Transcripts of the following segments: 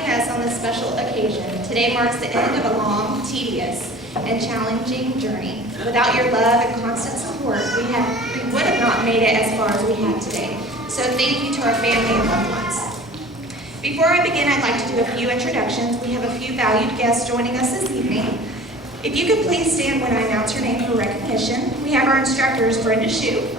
joining us on this special occasion. Today marks the end of a long, tedious, and challenging journey. Without your love and constant support, we would have not made it as far as we have today. So thank you to our family and loved ones. Before I begin, I'd like to do a few introductions. We have a few valued guests joining us this evening. If you could please stand when I announce your name for recognition. We have our instructors, Brenda Shue,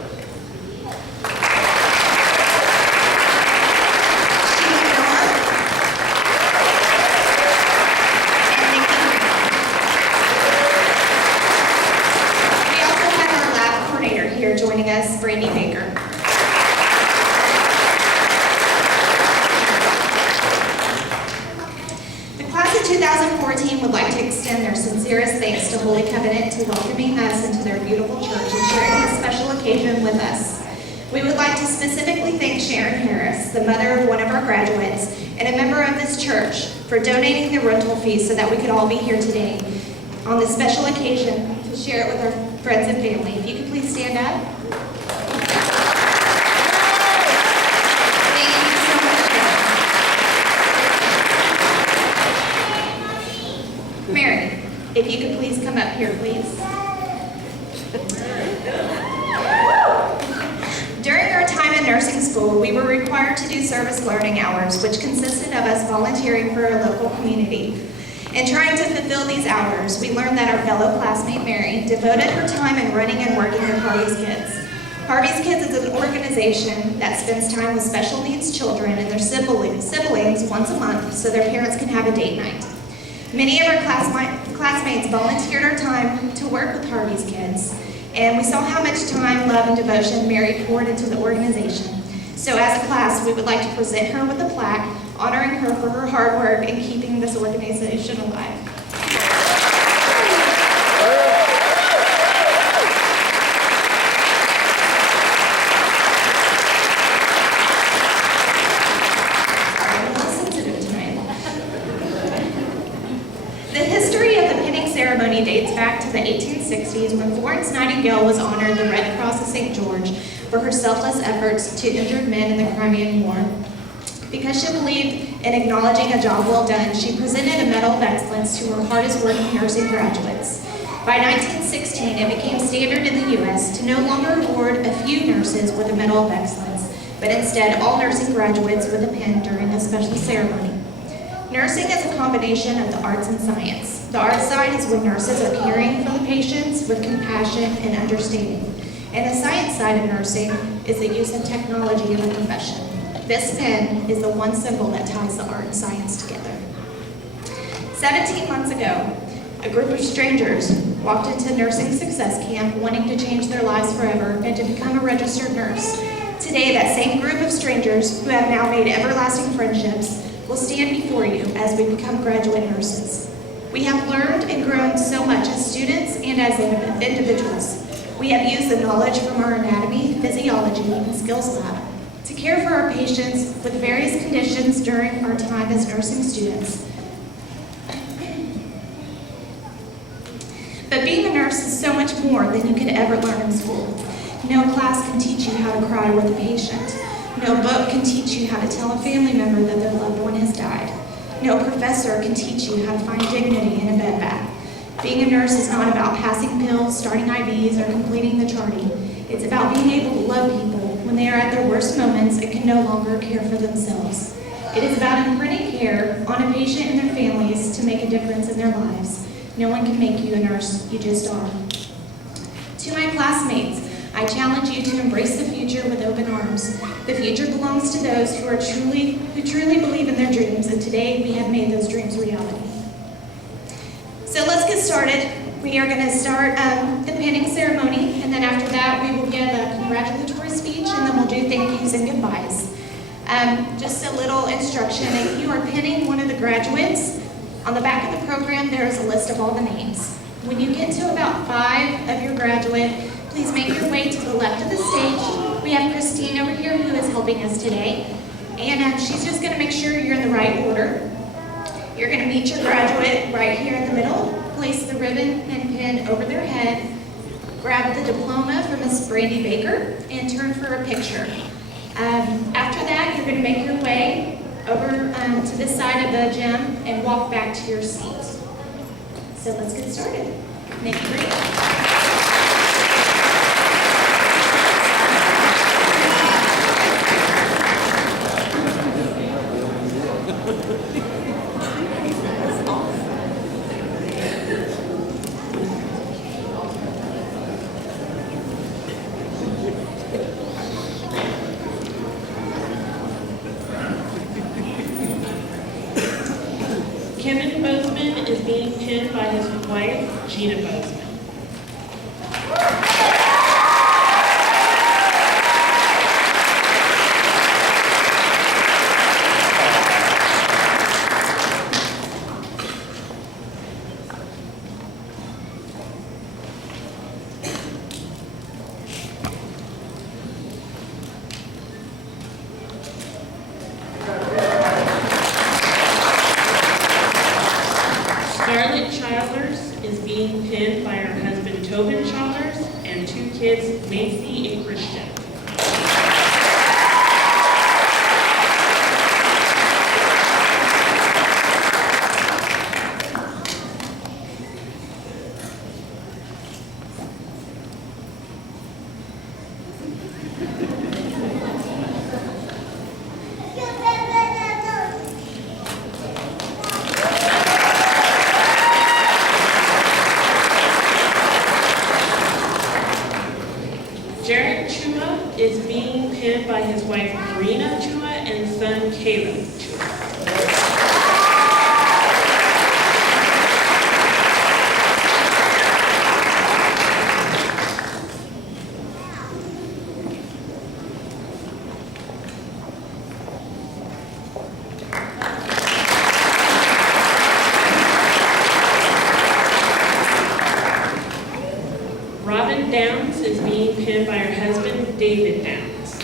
joining us, Brandy Baker. The class of 2014 would like to extend their sincerest thanks to Holy Covenant to welcoming us into their beautiful church and sharing this special occasion with us. We would like to specifically thank Sharon Harris, the mother of one of our graduates and a member of this church, for donating the rental fee so that we could all be here today on this special occasion to share it with our friends and family. If you could please stand up. Thank you so much. Mary, if you could please come up here, please. During our time in nursing school, we were required to do service learning hours, which consisted of us volunteering for our local community. In trying to fulfill these hours, we learned that our fellow classmate Mary devoted her time in running and working with Harvey's Kids. Harvey's Kids is an organization that spends time with special needs children and their siblings once a month so their parents can have a date night. Many of our classmates volunteered our time to work with Harvey's Kids, and we saw how much time, love, and devotion Mary poured into the organization. So as a class, we would like to present her with a plaque honoring her for her hard work in keeping this organization alive. I'm a little sensitive tonight. The history of the pinning ceremony dates back to the 1860s when Florence Nightingale was honored the Red Cross of St. George for her selfless efforts to injured men in the Crimean War. Because she believed in acknowledging a job well done, she presented a Medal of Excellence to her hardest working nursing graduates. By 1916, it became standard in the U.S. to no longer award a few nurses with a Medal of Excellence, but instead all nursing graduates with a pin during a special ceremony. Nursing is a combination of the arts and science. The art side is when nurses are caring for the patients with compassion and understanding. And the science side of nursing is the use of technology in the profession. This pin is the one symbol that ties the art and science together. 17 months ago, a group of strangers walked into Nursing Success Camp wanting to change their lives forever and to become a registered nurse. Today, that same group of strangers who have now made everlasting friendships will stand before you as we become graduate nurses. We have learned and grown so much as students and as individuals. We have used the knowledge from our anatomy, physiology, and skills lab to care for our patients with various conditions during our time as nursing students. But being a nurse is so much more than you could ever learn in school. No class can teach you how to cry with a patient. No book can teach you how to tell a family member that their loved one has died. No professor can teach you how to find dignity in a bed bath. Being a nurse is not about passing pills, starting IVs, or completing the charting. It's about being able to love people when they are at their worst moments and can no longer care for themselves. It is about imprinting care on a patient and their families to make a difference in their lives. No one can make you a nurse, you just are. To my classmates, I challenge you to embrace the future with open arms. The future belongs to those who truly believe in their dreams, and today we have made those dreams reality. So let's get started. We are going to start the pinning ceremony, and then after that we will give a congratulatory speech, and then we'll do thank yous and goodbyes. Just a little instruction, if you are pinning one of the graduates, on the back of the program there is a list of all the names. When you get to about 5 of your graduate, please make your way to the left of the stage. We have Christine over here who is helping us today, and she's just going to make sure you're in the right order. You're going to meet your graduate right here in the middle, place the ribbon and pin over their head, grab the diploma from Miss Brandy Baker, and turn for a picture. After that, you're going to make your way over to this side of the gym and walk back to your seat. So let's get started. Nick Green. Kevin Bozeman is being pinned by his wife, Gina Bozeman. Scarlett Childers is being pinned by her husband Tobin Childers and two kids, Macy and Christian. Jared Chua is being pinned by his wife Marina Chua and son Caleb Chua. Robin Downs is being pinned by her husband, David Downs.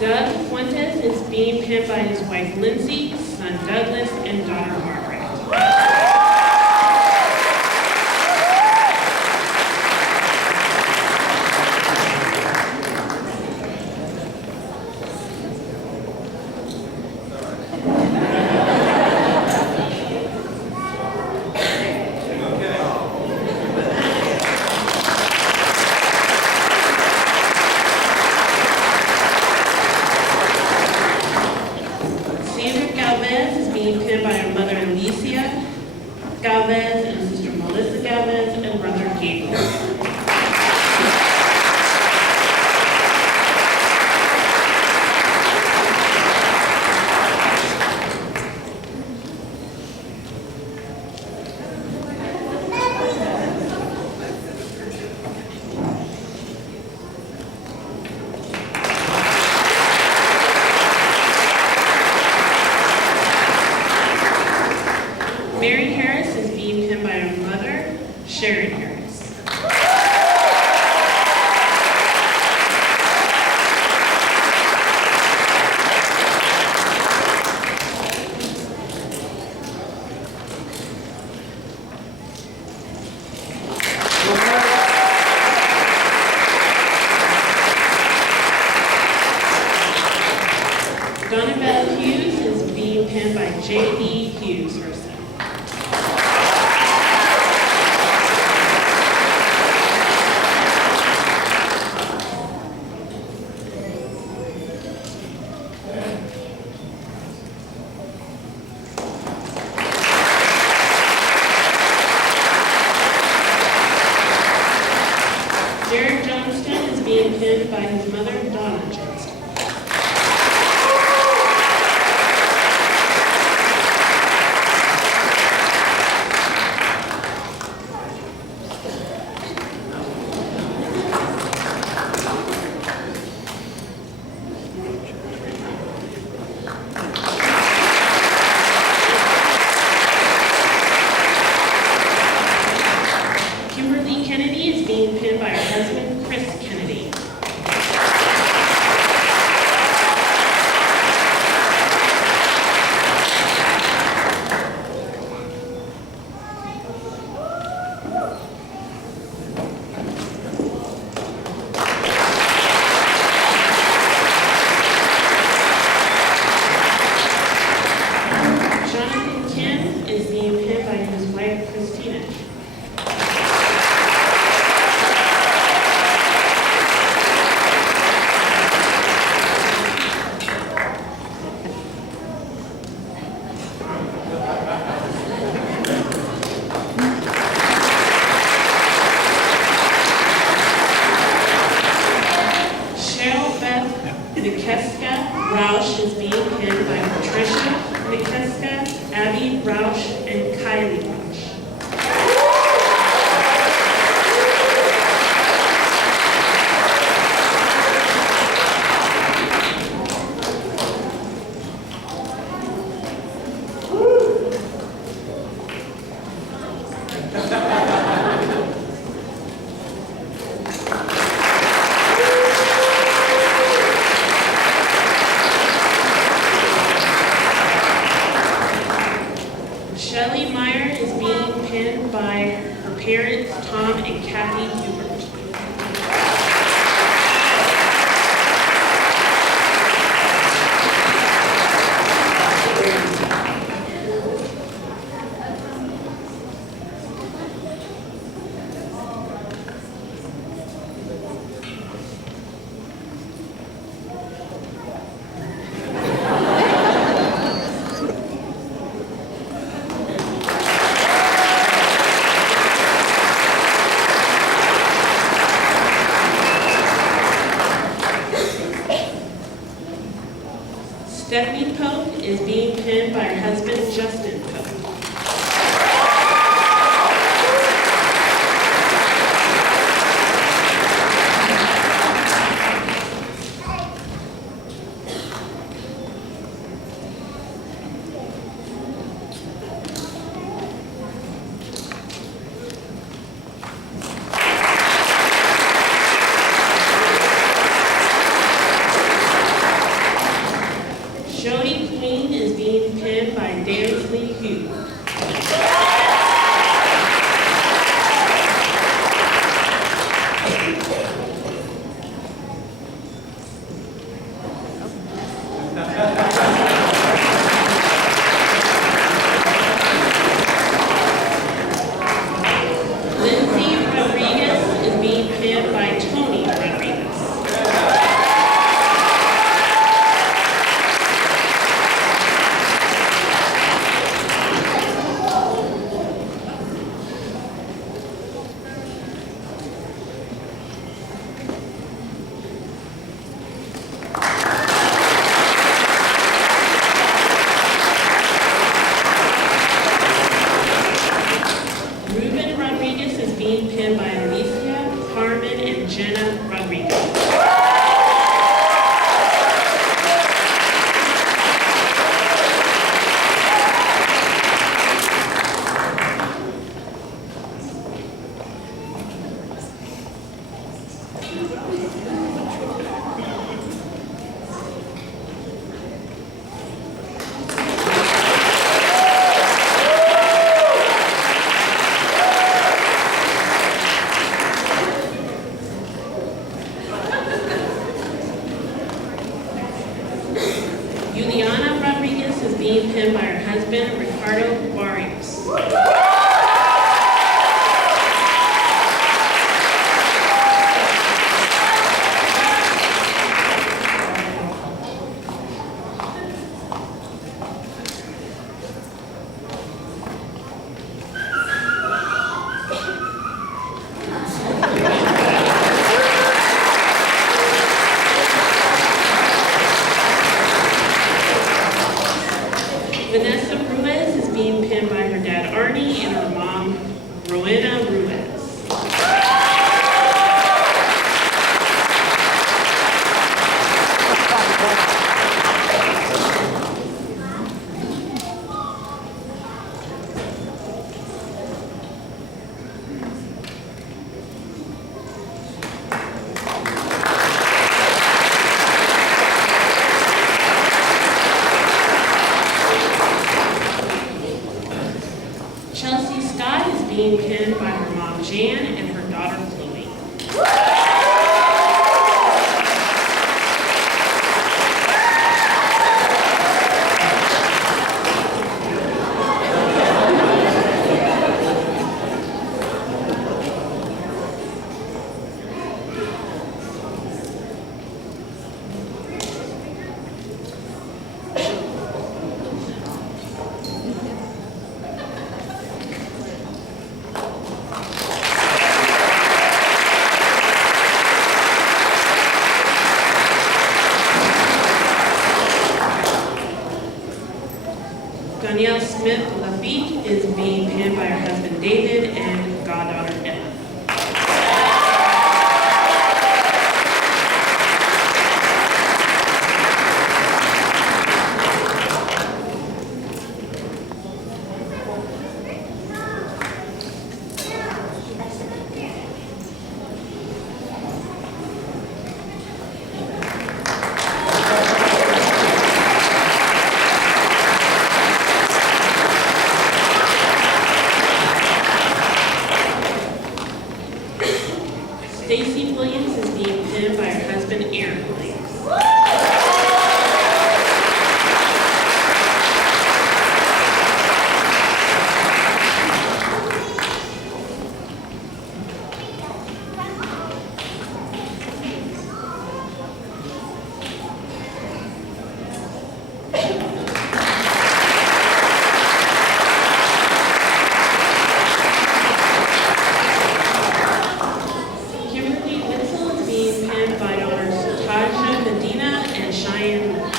Doug Fuentes is being pinned by his wife, Lindsay, son Douglas, and daughter Margaret. Sandra Galvez is being pinned by her mother Alicia Galvez and sister Melissa Galvez and brother Gabriel. Mary Harris is being pinned by her mother, Sharon Harris. Donnabelle Hughes is being pinned by J.E. Hughes herself. Jared Johnston is being pinned by his mother, Donna Johnston. Jonathan Kim is being pinned by his wife, Christina. Cheryl Beth Nikeska Roush is being pinned by Patricia Nikeska, Abby Roush, and Kylie Roush. Shelley Meyer is being pinned by her parents, Tom and Kathy Hubert. Stephanie Pope is being pinned by her husband, Justin Pope. Jody Queen is being pinned by Dansley Hughes. Lindsay Rodriguez is being pinned by Tony Rodriguez. Ruben Rodriguez is being pinned by Alicia, Carmen, and Jenna Rodriguez. Juliana Rodriguez is being pinned by her husband, Ricardo Barrios. Vanessa Ruiz is being pinned by her dad Arnie and her mom Rowena Ruiz. Chelsea Scott is being pinned by her mom Jan and her daughter Chloe. Sonia Smith Lafitte is being pinned by her husband David and goddaughter Emma. Stacy Williams is being pinned by her husband Aaron Williams. Kimberly Witzel is being pinned by daughters Tasha Medina and Cheyenne Lewis.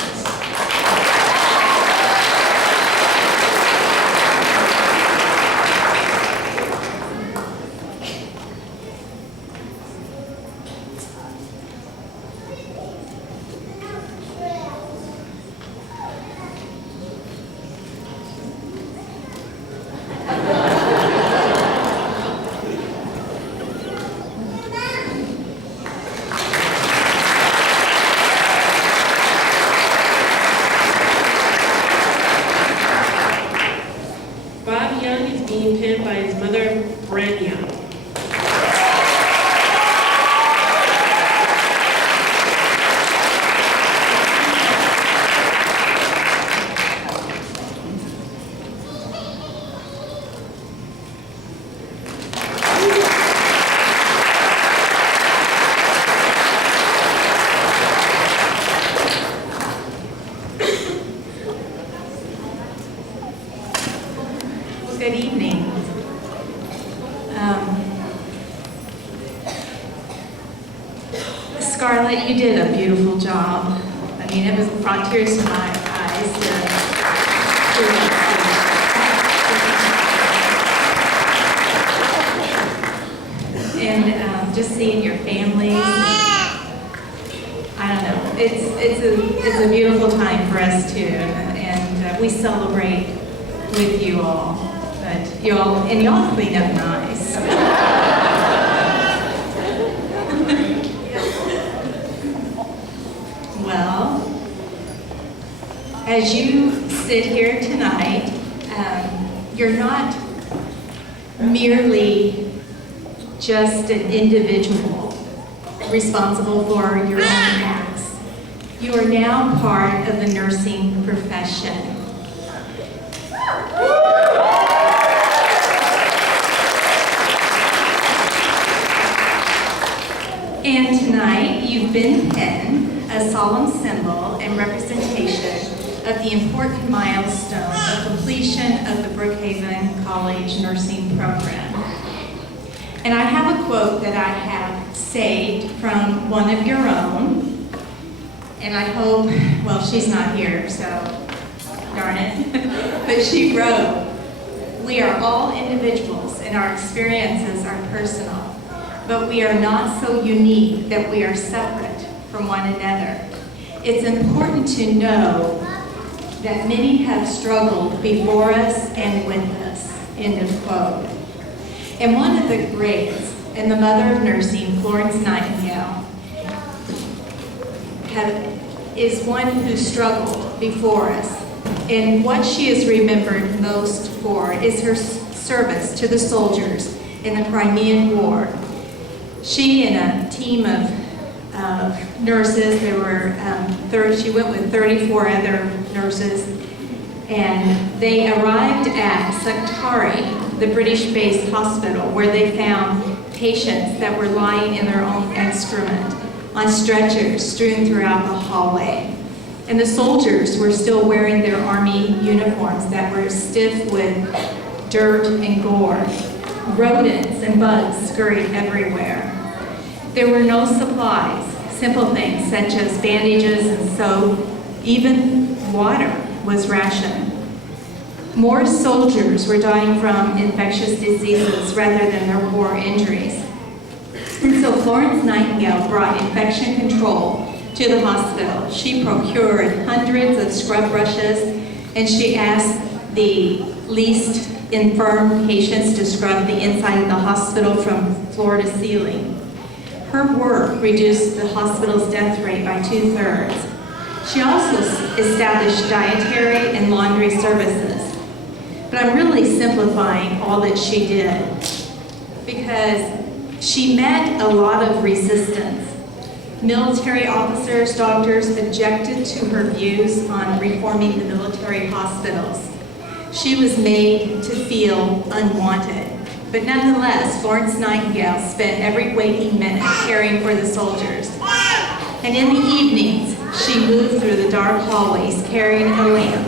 Bob Young is being pinned by his mother, Bren Young. Good evening. Scarlett, you did a beautiful job. I mean, it was brought tears to my eyes. And just seeing your families, I don't know. It's a beautiful time for us too, and we celebrate with you all. But y'all clean up nice. Well, as you sit here tonight, you're not merely just an individual responsible for your own acts. You are now part of the nursing profession. And tonight, you've been pinned, a solemn symbol and representation of the important milestone of completion of the Brookhaven College Nursing Program. And I have a quote that I have saved from one of your own, and I hope, well, she's not here, so darn it, but she wrote, "We are all individuals and our experiences are personal, but we are not so unique that we are separate from one another. It's important to know that many have struggled before us and with us," end of quote. And one of the greats and the mother of nursing, Florence Nightingale, is one who struggled before us. And what she is remembered most for is her service to the soldiers in the Crimean War. She and a team of nurses, she went with 34 other nurses, and they arrived at Saktari, the British-based hospital, where they found patients that were lying in their own excrement on stretchers strewn throughout the hallway. And the soldiers were still wearing their army uniforms that were stiff with dirt and gore. Rodents and bugs scurried everywhere. There were no supplies, simple things such as bandages and soap, even water was rationed. More soldiers were dying from infectious diseases rather than their war injuries. And so Florence Nightingale brought infection control to the hospital. She procured hundreds of scrub brushes, and she asked the least infirm patients to scrub the inside of the hospital from floor to ceiling. Her work reduced the hospital's death rate by 2/3. She also established dietary and laundry services. But I'm really simplifying all that she did because she met a lot of resistance. Military officers, doctors objected to her views on reforming the military hospitals. She was made to feel unwanted. But nonetheless, Florence Nightingale spent every waking minute caring for the soldiers. And in the evenings, she moved through the dark hallways carrying a lamp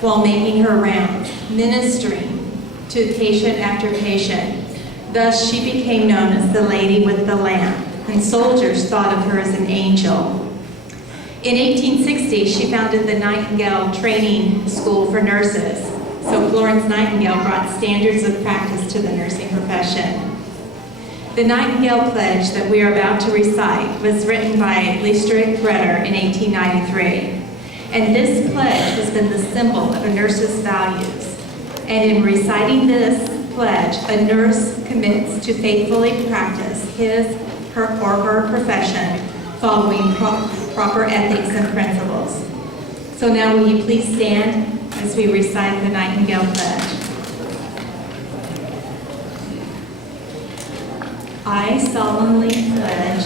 while making her rounds, ministering to patient after patient. Thus, she became known as the Lady with the Lamp, and soldiers thought of her as an angel. In 1860, she founded the Nightingale Training School for Nurses. So Florence Nightingale brought standards of practice to the nursing profession. The Nightingale Pledge that we are about to recite was written by Leastrick Rutter in 1893. And this pledge has been the symbol of a nurse's values. And in reciting this pledge, a nurse commits to faithfully practice his, her, or her profession following proper ethics and principles. So now will you please stand as we recite the Nightingale Pledge. I solemnly pledge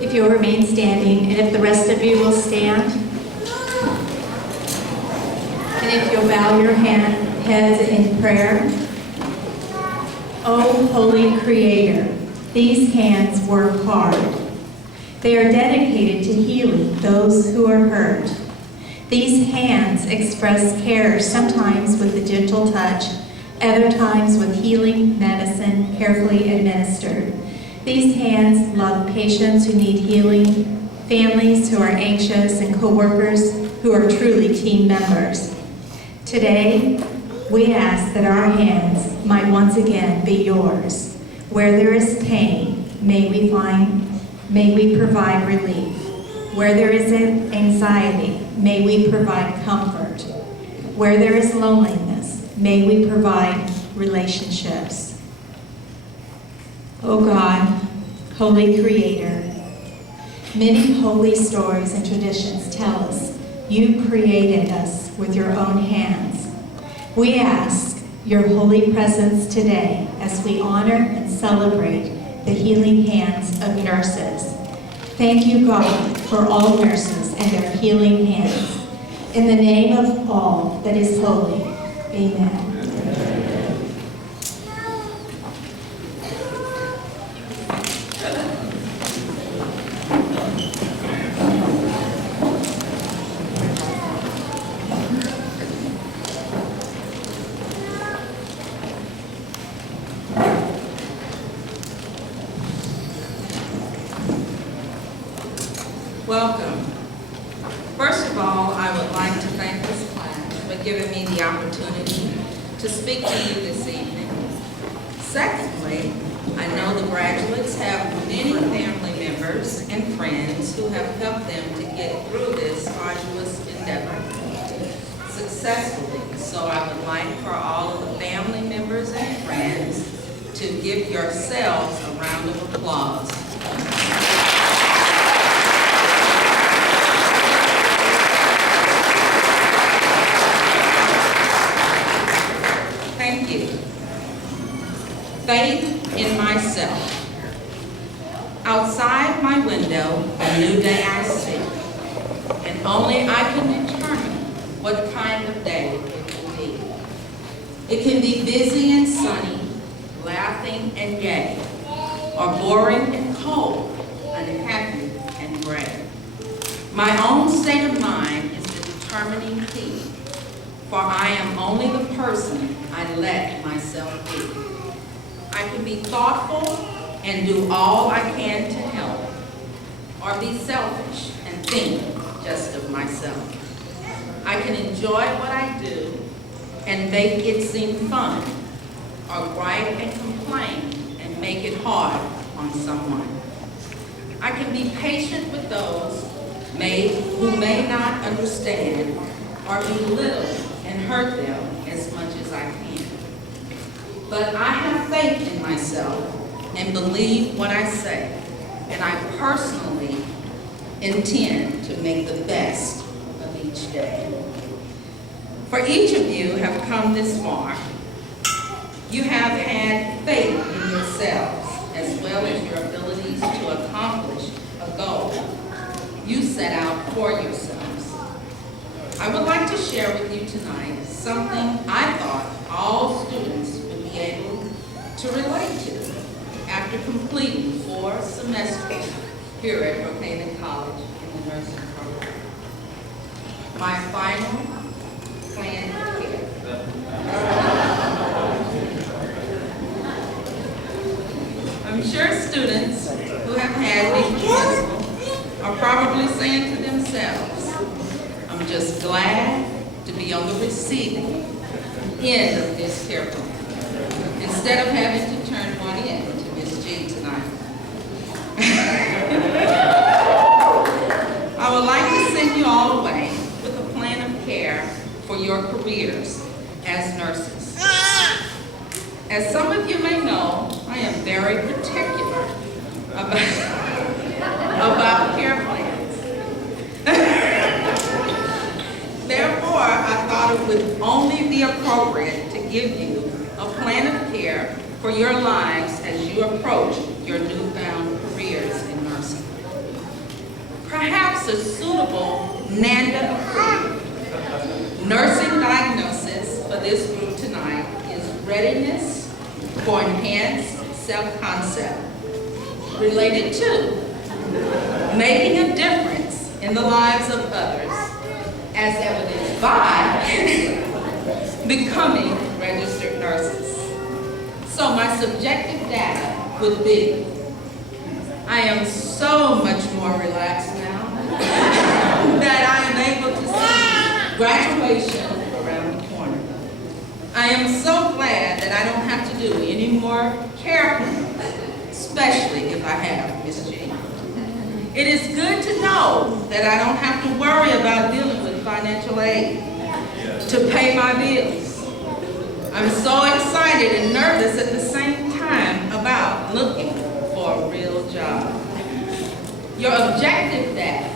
If you'll remain standing, and if the rest of you will stand, and if you'll bow your heads in prayer. O Holy Creator, these hands work hard. They are dedicated to healing those who are hurt. These hands express care, sometimes with a gentle touch, other times with healing medicine carefully administered. These hands love patients who need healing, families who are anxious, and co-workers who are truly team members. Today, we ask that our hands might once again be yours. Where there is pain, may we provide relief. Where there is anxiety, may we provide comfort. Where there is loneliness, may we provide relationships. O God, Holy Creator, many holy stories and traditions tell us you created us with your own hands. We ask your holy presence today as we honor and celebrate the healing hands of nurses. Thank you, God, for all nurses and their healing hands. In the name of all that is holy, amen. Welcome. First of all, I would like to thank this class for giving me the opportunity to speak to you this evening. Secondly, I know the graduates have many family members and friends who have helped them to get through this arduous endeavor successfully. So I would like for all of the family members and friends to give yourselves a round of applause. what kind of day it will be. It can be busy and sunny, laughing and gay, or boring and cold, unhappy and gray. My own state of mind is the determining key, for I am only the person I let myself be. I can be thoughtful and do all I can to help, or be selfish and think just of myself. I can enjoy what I do and make it seem fun, or gripe and complain and make it hard on someone. I can be patient with those who may not understand, or belittle and hurt them as much as I can. But I have faith in myself and believe what I say, and I personally intend to make the best of each day. For each of you have come this far. You have had faith in yourselves as well as your abilities to accomplish a goal you set out for yourselves. I would like to share with you tonight something I thought all students would be able to relate to after completing 4 semesters here at Brookhaven College in the nursing program. My final plan of care. I'm sure students who have had me present are probably saying to themselves, I'm just glad to be on the receiving end of this care plan, instead of having to turn one in to Ms. G tonight. I would like to send you all away with a plan of care for your careers as nurses. As some of you may know, I am very particular about care plans. Therefore, I thought it would only be appropriate to give you a plan of care for your lives as you approach your newfound careers in nursing. Perhaps a suitable NANDA-approved nursing diagnosis for this group tonight is readiness for enhanced self-concept related to making a difference in the lives of others, as evidenced by becoming registered nurses. So my subjective data would be, I am so much more relaxed now that I am able to see graduation around the corner. I am so glad that I don't have to do any more care plans, especially if I have Ms. G. It is good to know that I don't have to worry about dealing with financial aid to pay my bills. I'm so excited and nervous at the same time about looking for a real job. Your objective data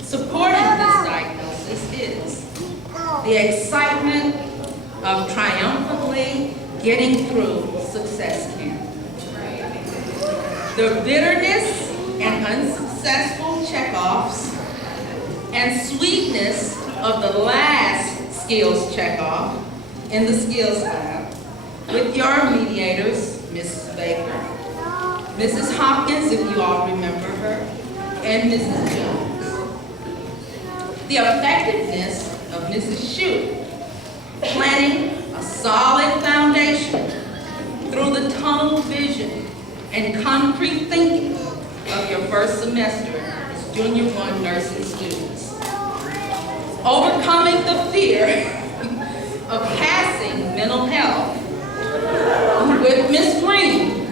supporting this diagnosis is the excitement of triumphantly getting through success camp, the bitterness and unsuccessful checkoffs and sweetness of the last skills checkoff in the skills lab with your mediators, Mrs. Baker, Mrs. Hopkins, if you all remember her, and Mrs. Jones. The effectiveness of Mrs. Shute, planning a solid foundation through the tunnel vision and concrete thinking of your first semester as Junior 1 nursing students. Overcoming the fear of passing mental health with Ms. Green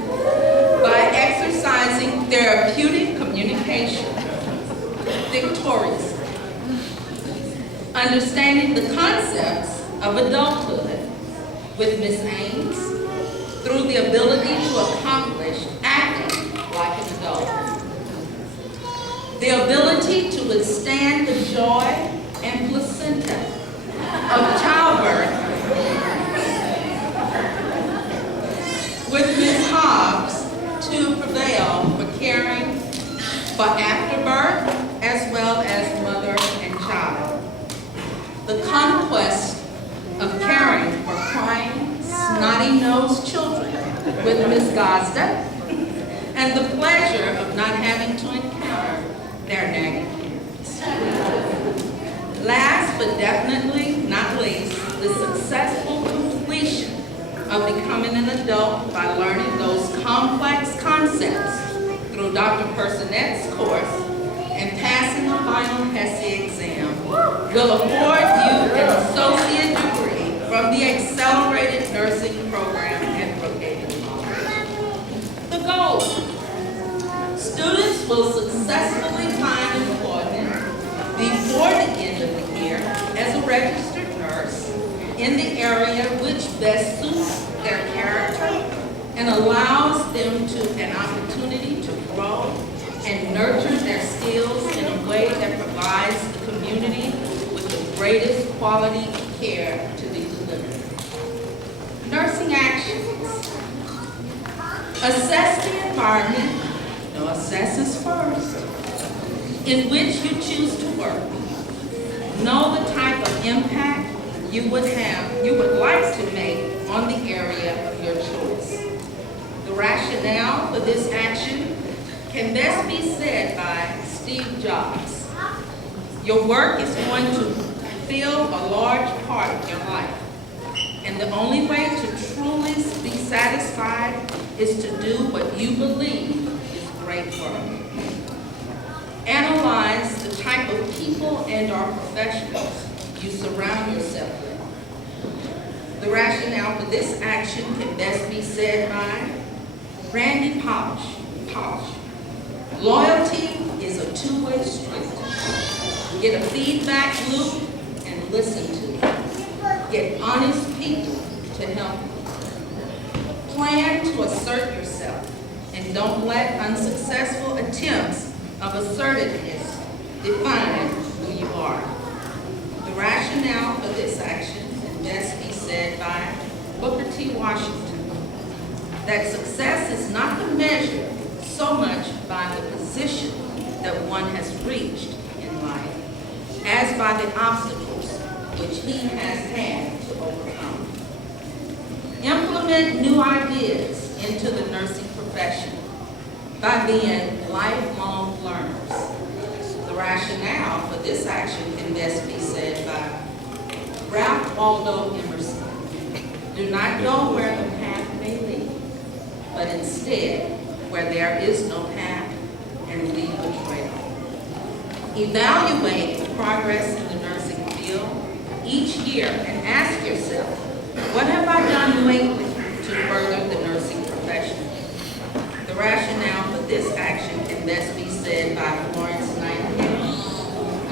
by exercising therapeutic communication victoriously. Understanding the concepts of adulthood with Ms. Ames through the ability to accomplish acting like an adult. The ability to withstand the joy and placenta of childbirth with Ms. Hobbs to prevail for caring for afterbirth as well as mother and child. the conquest of caring for crying, snotty-nosed children with Ms. Gosda, and the pleasure of not having to encounter their nagging parents. Last but definitely not least, the successful completion of becoming an adult by learning those complex concepts through Dr. Personette's course and passing the final HESI exam will afford you an associate degree from the Accelerated Nursing Program at Brookhaven College. The goal: students will successfully find employment before the end of the year as a registered nurse in the area which best suits their character and allows them an opportunity to grow and nurture their skills in a way that provides the community with the greatest quality of care to be delivered. Nursing actions. Assess the environment, no, assess is first, in which you choose to work. Know the type of impact you would like to make on the area of your choice. The rationale for this action can best be said by Steve Jobs. Your work is going to fill a large part of your life, and the only way to truly be satisfied is to do what you believe is great work. Analyze the type of people and/or professionals you surround yourself with. The rationale for this action can best be said by Randy Polish. Loyalty is a two-way street. Get a feedback loop and listen to it. Get honest people to help you. Plan to assert yourself and don't let unsuccessful attempts of assertiveness define who you are. The rationale for this action can best be said by Booker T. Washington, that success is not the measure so much by the position that one has reached in life as by the obstacles which he has had to overcome. Implement new ideas into the nursing profession by being lifelong learners. The rationale for this action can best be said by Ralph Waldo Emerson. Do not go where the path may lead, but instead where there is no path, and leave a trail. Evaluate the progress in the nursing field each year and ask yourself, what have I done lately to further the nursing profession? The rationale for this action can best be said by Florence Nightingale.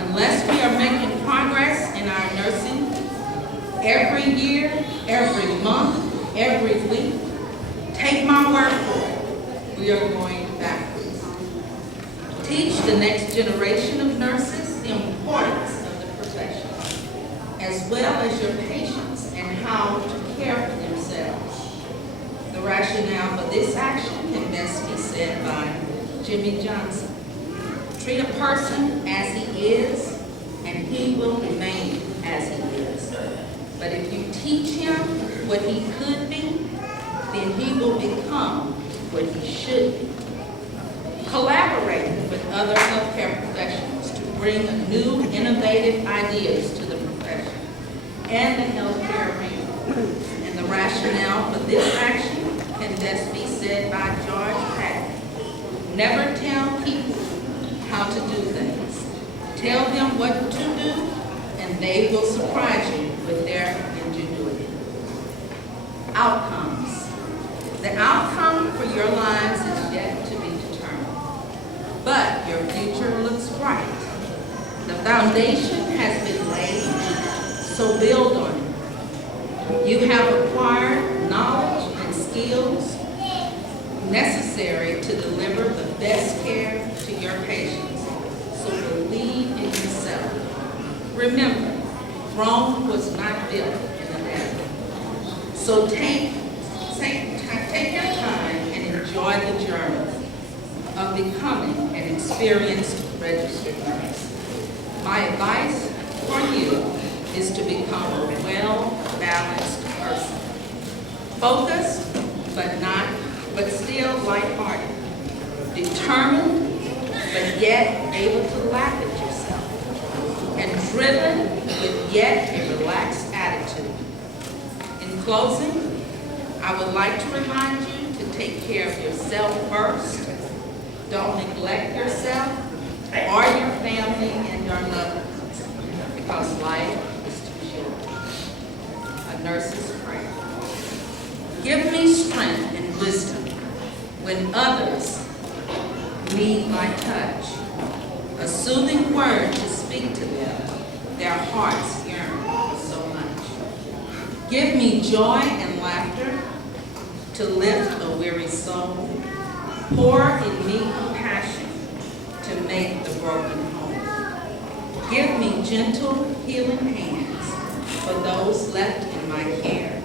Unless we are making progress in our nursing every year, every month, every week, take my word for it, we are going backwards. Teach the next generation of nurses the importance of the profession, as well as your patients and how to care for themselves. The rationale for this action can best be said by Jimmy Johnson. Treat a person as he is, and he will remain as he is. But if you teach him what he could be, then he will become what he should be. Collaborate with other healthcare professionals to bring new, innovative ideas to the profession and the healthcare arena. And the rationale for this action can best be said by George Patton. Never tell people how to do things. Tell them what to do, and they will surprise you with their ingenuity. Outcomes. The outcome for your lives is yet to be determined, but your future looks bright. The foundation has been laid, so build on it. You have acquired knowledge and skills necessary to deliver the best care to your patients, so believe in yourself. Remember, Rome was not built in a day. So take your time and enjoy the journey of becoming an experienced registered nurse. My advice for you is to become a well-balanced person. Focused, but still lighthearted. Determined, but yet able to laugh at yourself. And driven, with yet a relaxed attitude. In closing, I would like to remind you to take care of yourself first. Don't neglect yourself or your family and your loved ones, because life is too short. A nurse's prayer. Give me strength and wisdom when others need my touch. A soothing word to speak to them, their hearts yearn so much. Give me joy and laughter to lift a weary soul. Pour in me compassion to make the broken whole. Give me gentle, healing hands for those left in my care.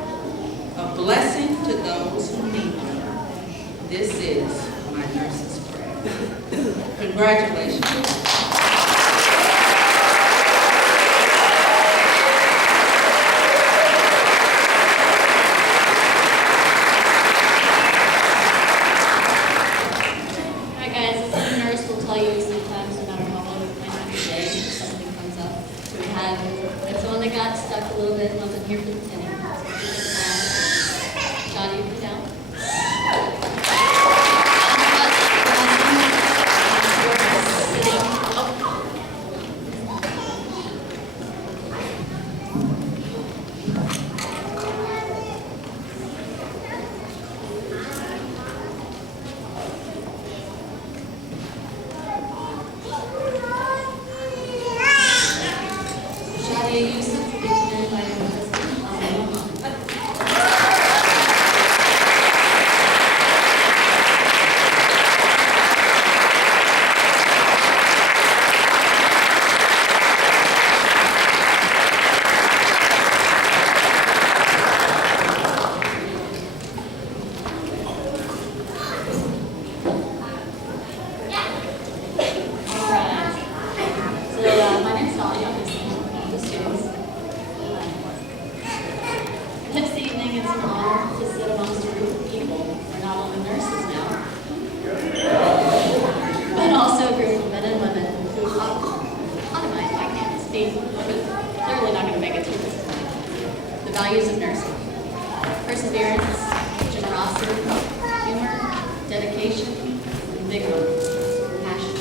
A blessing to those who need me. This is my nurse's prayer. Congratulations. Values of nursing: perseverance, generosity, humor, dedication, and vigor, passion.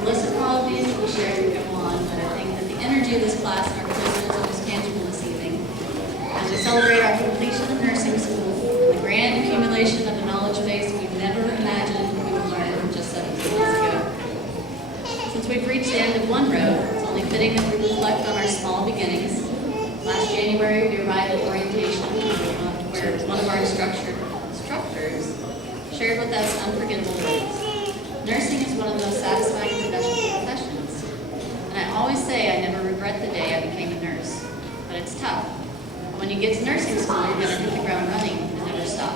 The list of qualities that we share would go on, but I think that the energy of this class and our president is almost tangible this evening. As we celebrate our completion of nursing school, the grand accumulation of the knowledge base we never imagined we would learn just 17 years ago. Since we've reached the end of one road, it's only fitting that we reflect on our small beginnings. Last January, we arrived at orientation, where one of our instructors shared with us unforgettable words. Nursing is one of the most satisfying professions. And I always say I never regret the day I became a nurse. But it's tough. When you get to nursing school, you're going to hit the ground running and never stop.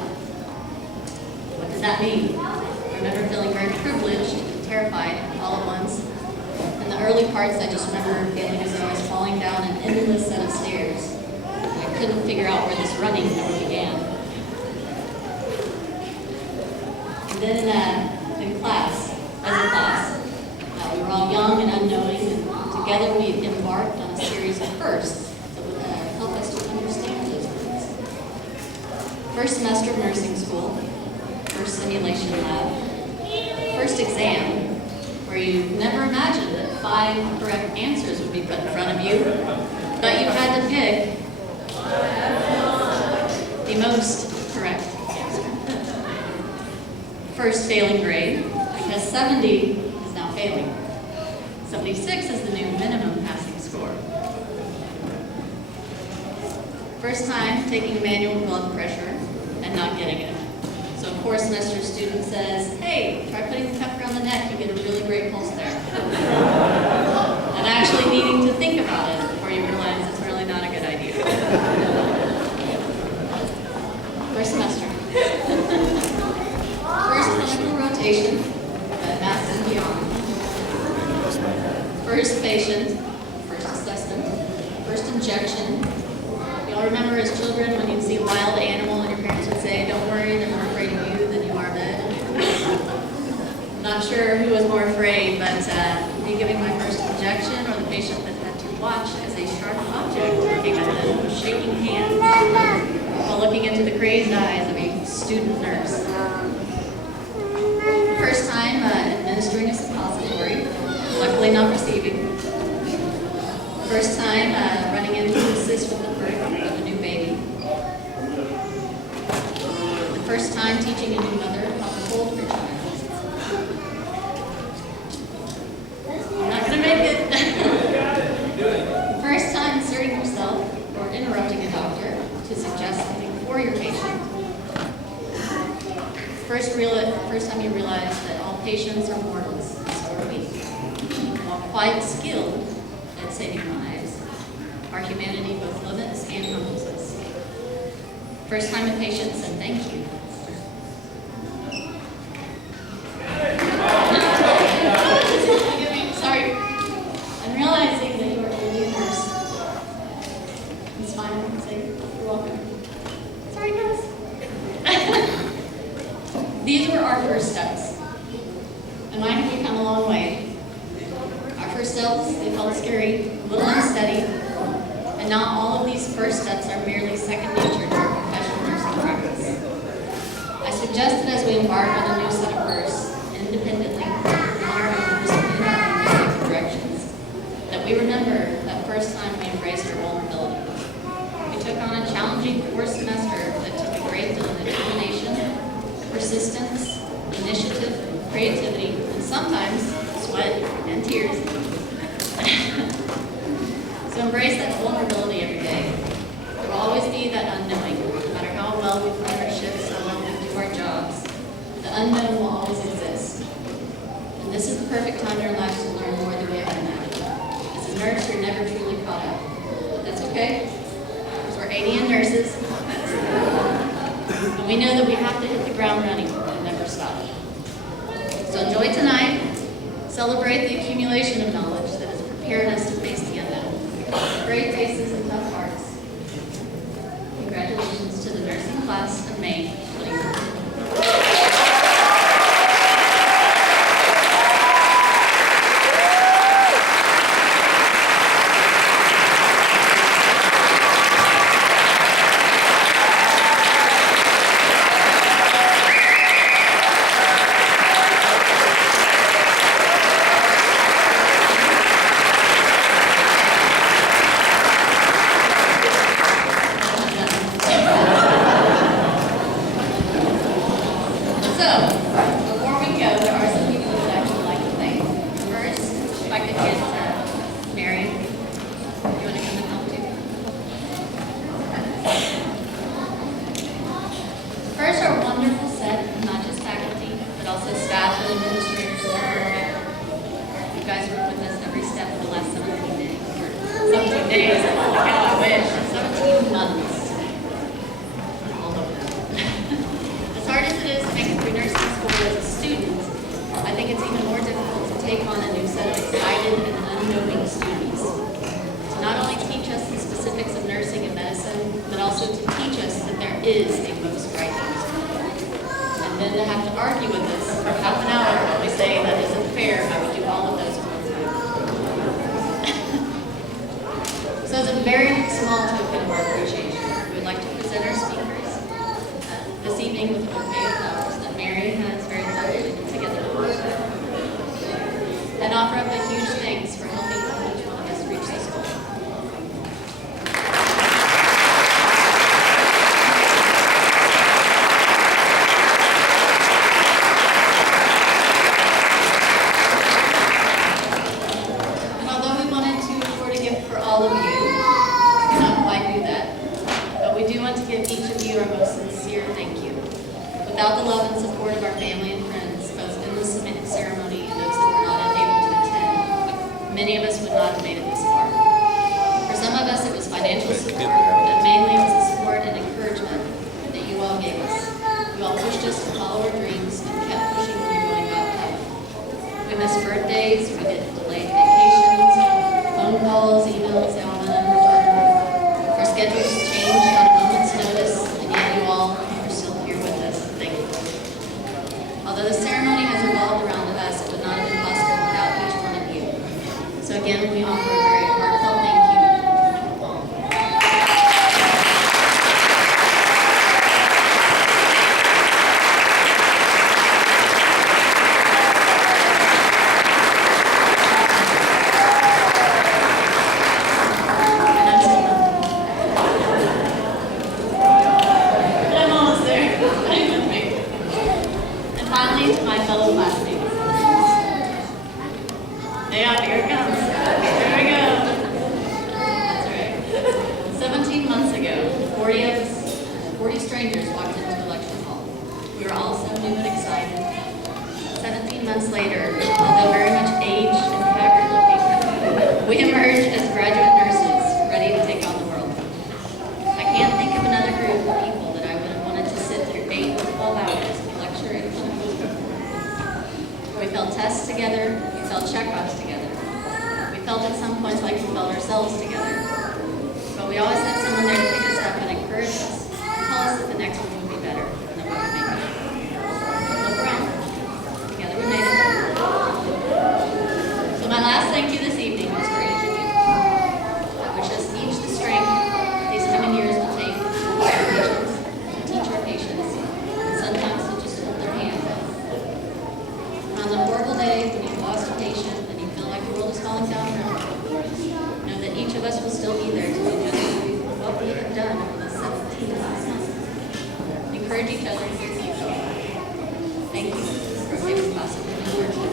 What does that mean? I remember feeling very privileged and terrified all at once. In the early parts, I just remember feeling as though I was falling down an endless set of stairs. I couldn't figure out where this running ever began. And then in class, we were all young and unknowing, and together we embarked on a series of firsts that would help us to understand those words. First semester of nursing school, first simulation lab, first exam, where you never imagined that 5 correct answers would be put in front of you, but you had to pick the most correct answer. First failing grade, because 70 is now failing. 76 is the new minimum passing score. First time taking manual blood pressure and not getting it. So a core semester student says, hey, try putting the cuff around the neck, you get a really great pulse there. And actually needing to think about it before you realize it's really not a good idea. First semester. First clinical rotation at Mass and beyond. First patient, first assessment, first injection. Y'all remember as children when you'd see a wild animal and your parents would say, "Don't worry, they're more afraid of you than you are them." I'm not sure who was more afraid, but me giving my first injection or the patient that had to watch as a sharp object looking at them, shaking hands while looking into the crazed eyes of a student nurse. First time administering a suppository, luckily not receiving. First time running in to assist with the birth of a new baby. The first time teaching a new mother how to hold her child. I'm not going to make it. First time inserting yourself or interrupting a doctor to suggest something for your patient. First time you realize that all patients are mortals, so are we. While quite skilled at saving lives, our humanity both limits and humbles us. First time a patient said thank you. Sorry. I'm realizing that you are only a nurse. And smile and say, "You're welcome." Sorry, guys. These were our first steps. And mine have come a long way. Our first steps, they felt scary, a little unsteady, and not all of these first steps are merely second nature to our professional nursing practice. I suggest that as we embark on a new set of firsts, independently, on our own, pursuing our own respective directions, that we remember that first time we embraced our vulnerability. We took on a challenging 4 semester that took a great deal of determination, persistence, initiative, creativity, and sometimes sweat and tears. So embrace that vulnerability every day. There will always be that unknowing. No matter how well we plan our shifts, how well we do our jobs, the unknown will always exist. And this is the perfect time in our lives to learn more than we ever imagined. As a nurse, you're never truly caught up. But that's okay, because we're ADN nurses. And we know that we have to hit the ground running and never stop. So enjoy tonight. Celebrate the accumulation of knowledge that has prepared us to face the unknown. Brave faces and tough hearts. Congratulations to the nursing class of May 2014. So, before we go, there are some people that I would like to thank. First, if I could get Mary, you want to come and help too? First, our wonderful set of not just faculty, but also staff and administrators of our program. You guys worked with us every step of the last 17 days. 17 days, oh my God, I wish. 17 months. As hard as it is to make it through nursing school as a student, I think it's even more difficult to take on a new set of excited and unknowing students. To not only teach us the specifics of nursing and medicine, but also to teach us that there is a most right answer. And then to have to argue with us for half an hour when we say that isn't fair, I would do all of those one time. So as a very small token of our appreciation, we would like to present our speakers this evening with a bouquet of flowers that Mary has very thoroughly put together for us. And offer up a huge thanks for helping each one of us reach this goal. And although we wanted to afford a gift for all of you, we cannot quite do that. But we do want to give each of you our most sincere thank you. Without the love and support of our family and friends, both in the ceremony and those that were not able to attend, many of us would not have made it this far. For some of us, it was financial support, but mainly it was the support and encouragement that you all gave us. You all pushed us to follow our dreams and kept pushing when the going got tough. We missed birthdays, we did delayed vacations, phone calls, emails, and unreturned schedules change on a moment's notice, and yet you all are still here with us. Thank you. Although the ceremony has revolved around us, it would not have been possible without each one of you. So again, we offer a very heartfelt thank you. I'm almost there. And finally, to my fellow classmates. Yeah, here it comes. Here we go. That's right. 17 months ago, 40 strangers walked into the lecture hall. We were all so new and excited. 17 months later, although very much aged and haggard looking, we emerged as graduate nurses, ready to take on the world. I can't think of another group of people that I would have wanted to sit through 8 to 12 hours of lecture and clinical before. We felt tests together, we felt checkups together. We felt at some points like we felt ourselves together. But we always had someone there to pick us up and encourage us, tell us that the next one would be better and that we would make it. Look around. Together we made it. So my last thank you this evening is for each of you. I wish us each the strength these coming years will take to teach our patients, and sometimes to just hold their hand. On the horrible day when you've lost a patient and you feel like the world is falling down around you, know that each of us will still be there to do just what we have done over the 17 last months. Encourage each other to keep going. Thank you for giving possible encouragement.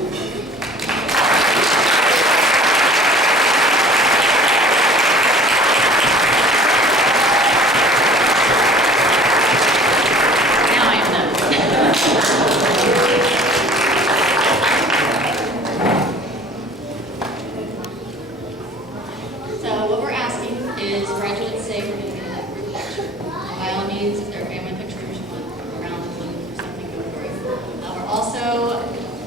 Now I am done. So what we're asking is graduates say we're going to get a group picture. By all means, if there are family pictures, you want around the room or something, go for it. We're also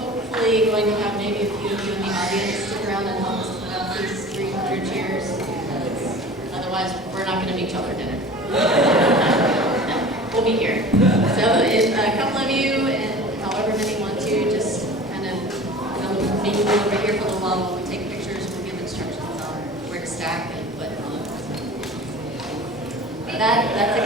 hopefully going to have maybe a few of you in the audience stick around and help us put up these 300 chairs. Otherwise, we're not going to meet each other at dinner. No, we'll be here. So if a couple of you, and however many want to, just kind of come maybe over here for a little while while we take pictures. We'll give instructions on where to stack and what. That's